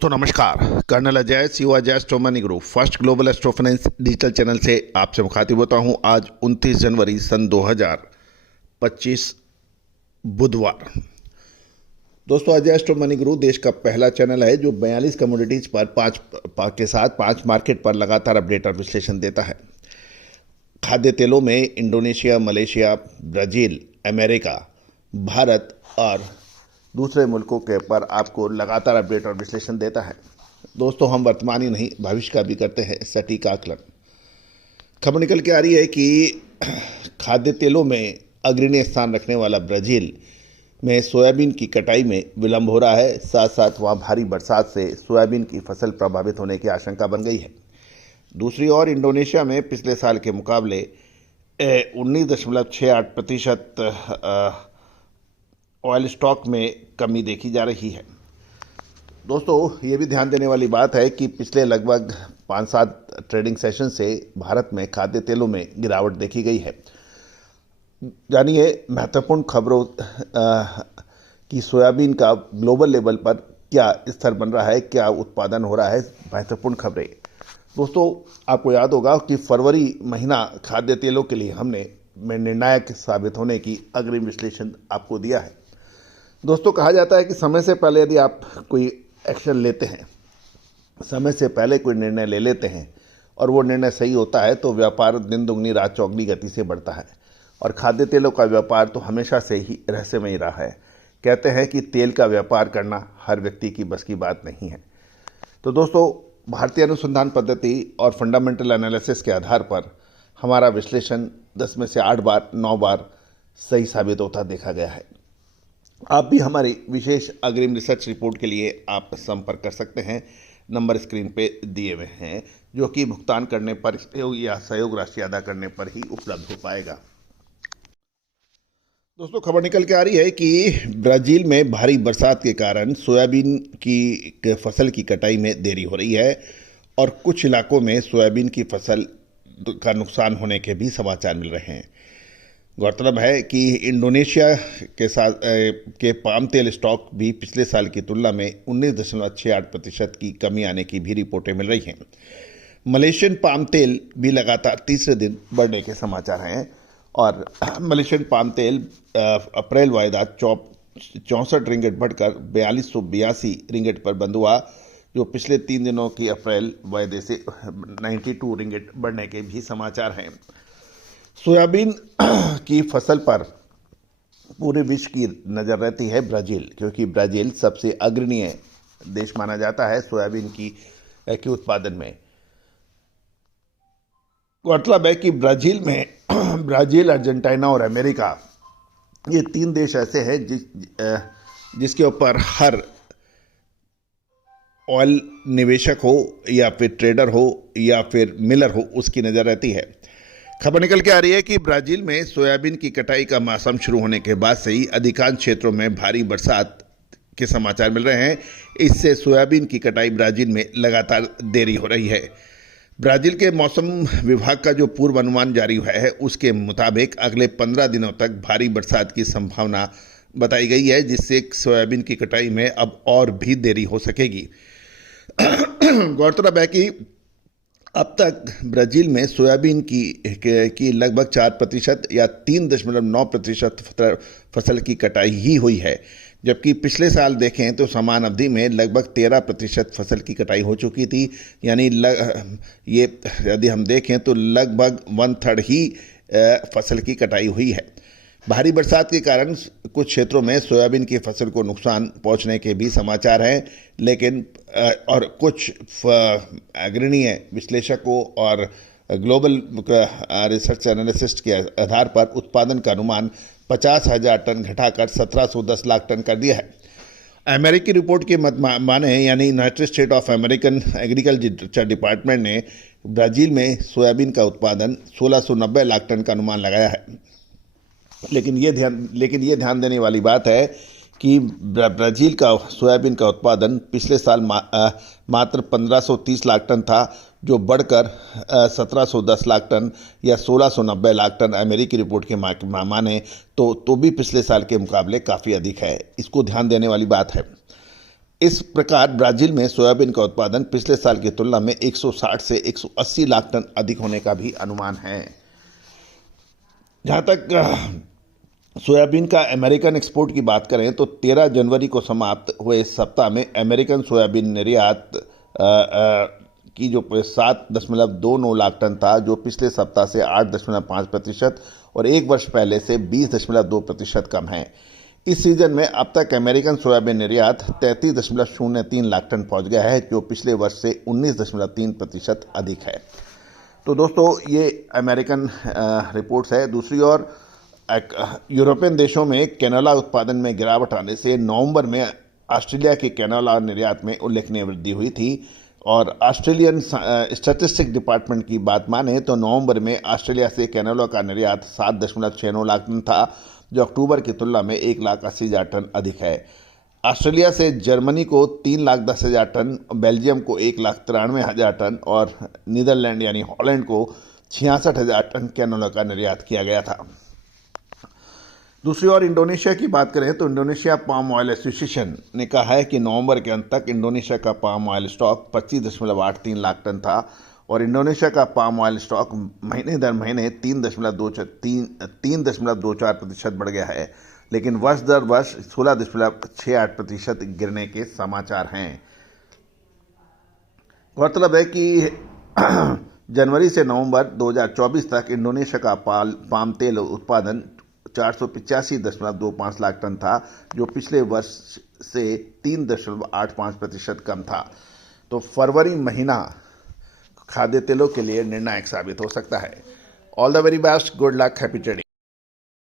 दोस्तों नमस्कार। Colonel Ajay CO Ajay astro money group first global astro finance digital channel से आपसे मुखातिब होता हूं। आज 29 जनवरी सन 2025 बुधवार। दोस्तों अजय एस्ट्रो मनी ग्रुप देश का पहला चैनल है जो 42 कमोडिटीज पर पांच मार्केट पर लगातार अपडेट और विश्लेषण देता है। खाद्य तेलों में Indonesia, Malaysia, Brazil, America, Bharat और दूसरे मुल्कों के ऊपर आपको लगातार अपडेट और विश्लेषण देता है। दोस्तों हम वर्तमान ही नहीं भविष्य का भी करते हैं सटीक आकलन। खबर निकल के आ रही है कि खाद्य तेलों में अग्रणी स्थान रखने वाला ब्राज़ील में सोयाबीन की कटाई में विलंब हो रहा है। साथ साथ वहाँ भारी बरसात से सोयाबीन की फसल प्रभावित होने की आशंका बन गई है। दूसरी ओर इंडोनेशिया में पिछले साल के मुकाबले 19.68% ऑयल स्टॉक में कमी देखी जा रही है। दोस्तों ये भी ध्यान देने वाली बात है कि पिछले लगभग 5-7 ट्रेडिंग सेशन से भारत में खाद्य तेलों में गिरावट देखी गई है। जानिए महत्वपूर्ण खबरों कि सोयाबीन का ग्लोबल लेवल पर क्या स्तर बन रहा है, क्या उत्पादन हो रहा है। महत्वपूर्ण खबरें दोस्तों, आपको याद होगा कि फरवरी महीना खाद्य तेलों के लिए हमने निर्णायक साबित होने की अग्रिम विश्लेषण आपको दिया है। दोस्तों कहा जाता है कि समय से पहले यदि आप कोई एक्शन लेते हैं, समय से पहले कोई निर्णय ले लेते हैं और वो निर्णय सही होता है तो व्यापार दिन दुगनी रात चौगनी गति से बढ़ता है। और खाद्य तेलों का व्यापार तो हमेशा से ही रहस्यमय रहा है। कहते हैं कि तेल का व्यापार करना हर व्यक्ति की बस की बात नहीं है। तो दोस्तों भारतीय अनुसंधान पद्धति और फंडामेंटल एनालिसिस के आधार पर हमारा विश्लेषण 10 में से 8 बार 9 बार सही साबित होता देखा गया है। आप भी हमारी विशेष अग्रिम रिसर्च रिपोर्ट के लिए आप संपर्क कर सकते हैं। नंबर स्क्रीन पे दिए हुए हैं जो कि भुगतान करने पर या सहयोग राशि अदा करने पर ही उपलब्ध हो पाएगा। दोस्तों खबर निकल के आ रही है कि ब्राज़ील में भारी बरसात के कारण सोयाबीन की फसल की कटाई में देरी हो रही है और कुछ इलाकों में सोयाबीन की फसल का नुकसान होने के भी समाचार मिल रहे हैं। गौरतलब है कि इंडोनेशिया के पाम तेल स्टॉक भी पिछले साल की तुलना में 19.68% की कमी आने की भी रिपोर्टें मिल रही हैं। मलेशियन पाम तेल भी लगातार तीसरे दिन बढ़ने के समाचार हैं और मलेशियन पाम तेल अप्रैल वायदा 64 रिंगिट बढ़कर 4282 रिंगिट पर बंद हुआ, जो पिछले 3 दिनों की अप्रैल वायदे से 92 रिंगिट बढ़ने के भी समाचार हैं। सोयाबीन की फसल पर पूरे विश्व की नज़र रहती है ब्राज़ील, क्योंकि ब्राज़ील सबसे अग्रणी देश माना जाता है सोयाबीन के उत्पादन में। गौरतलब है कि ब्राज़ील में ब्राज़ील, अर्जेंटीना और अमेरिका ये 3 देश ऐसे हैं जिसके ऊपर हर ऑयल निवेशक हो या फिर ट्रेडर हो या फिर मिलर हो उसकी नज़र रहती है। खबर निकल के आ रही है कि ब्राज़ील में सोयाबीन की कटाई का मौसम शुरू होने के बाद से ही अधिकांश क्षेत्रों में भारी बरसात के समाचार मिल रहे हैं। इससे सोयाबीन की कटाई ब्राज़ील में लगातार देरी हो रही है। ब्राज़ील के मौसम विभाग का जो पूर्व अनुमान जारी हुआ है उसके मुताबिक अगले 15 दिनों तक भारी बरसात की संभावना बताई गई है, जिससे सोयाबीन की कटाई में अब और भी देरी हो सकेगी। गौरतलब है कि अब तक ब्राज़ील में सोयाबीन की लगभग 4% या 3.9% फसल की कटाई ही हुई है, जबकि पिछले साल देखें तो समान अवधि में लगभग 13% फसल की कटाई हो चुकी थी। यानी ये यदि हम देखें तो लगभग 1/3 ही फसल की कटाई हुई है। भारी बरसात के कारण कुछ क्षेत्रों में सोयाबीन की फसल को नुकसान पहुंचने के भी समाचार हैं, लेकिन और कुछ अग्रणी विश्लेषकों और ग्लोबल रिसर्च एनालिसिस्ट के आधार पर उत्पादन का अनुमान 50,000 टन घटाकर 1710 लाख टन कर दिया है। अमेरिकी रिपोर्ट के माने यानी United state of American agriculture department ने ब्राज़ील में सोयाबीन का उत्पादन 1690 लाख टन का अनुमान लगाया है। लेकिन ये ध्यान देने वाली बात है कि ब्राज़ील का सोयाबीन का उत्पादन पिछले साल मात्र 1530 लाख टन था, जो बढ़कर 1710 लाख टन या 1690 लाख टन अमेरिकी रिपोर्ट के माने तो भी पिछले साल के मुकाबले काफ़ी अधिक है। इसको ध्यान देने वाली बात है। इस प्रकार ब्राजील में सोयाबीन का उत्पादन पिछले साल की तुलना में 160 से 180 लाख टन अधिक होने का भी अनुमान है। जहाँ तक सोयाबीन का अमेरिकन एक्सपोर्ट की बात करें तो 13 जनवरी को समाप्त हुए इस सप्ताह में अमेरिकन सोयाबीन निर्यात की जो 7.29 लाख टन था, जो पिछले सप्ताह से 8.5% और एक वर्ष पहले से 20.2% कम है। इस सीजन में अब तक अमेरिकन सोयाबीन निर्यात 33.03 लाख टन पहुंच गया है, जो पिछले वर्ष से 19.3% अधिक है। तो दोस्तों, ये अमेरिकन रिपोर्ट्स है। दूसरी ओर यूरोपियन देशों में कैनोला उत्पादन में गिरावट आने से नवंबर में ऑस्ट्रेलिया के कैनोला निर्यात में उल्लेखनीय वृद्धि हुई थी। और ऑस्ट्रेलियन स्टैटिस्टिक्स डिपार्टमेंट की बात माने तो नवंबर में ऑस्ट्रेलिया से कैनोला का निर्यात 7.69 लाख टन था, जो अक्टूबर की तुलना में 1,80,000 टन अधिक है। ऑस्ट्रेलिया से जर्मनी को 3,10,000 टन, बेल्जियम को 1,93,000 टन और नीदरलैंड यानी हॉलैंड को 66,000 टन कैनोला का निर्यात किया गया था। दूसरी ओर इंडोनेशिया की बात करें तो इंडोनेशिया पाम ऑयल एसोसिएशन ने कहा है कि नवंबर के अंत तक इंडोनेशिया का palm oil stock 25.83 lakh ton था और इंडोनेशिया का पाम ऑयल स्टॉक महीने दर महीने 3.24% बढ़ गया है, लेकिन वर्ष दर वर्ष 16.68% गिरने के समाचार हैं। गौरतलब है कि जनवरी से नवंबर 2024 तक इंडोनेशिया का पाम तेल उत्पादन 485.25 लाख टन था, जो पिछले वर्ष से 3.85% कम था। तो फरवरी महीना खाद्य तेलों के लिए निर्णायक साबित हो सकता है। All the very best, good luck, happy trading.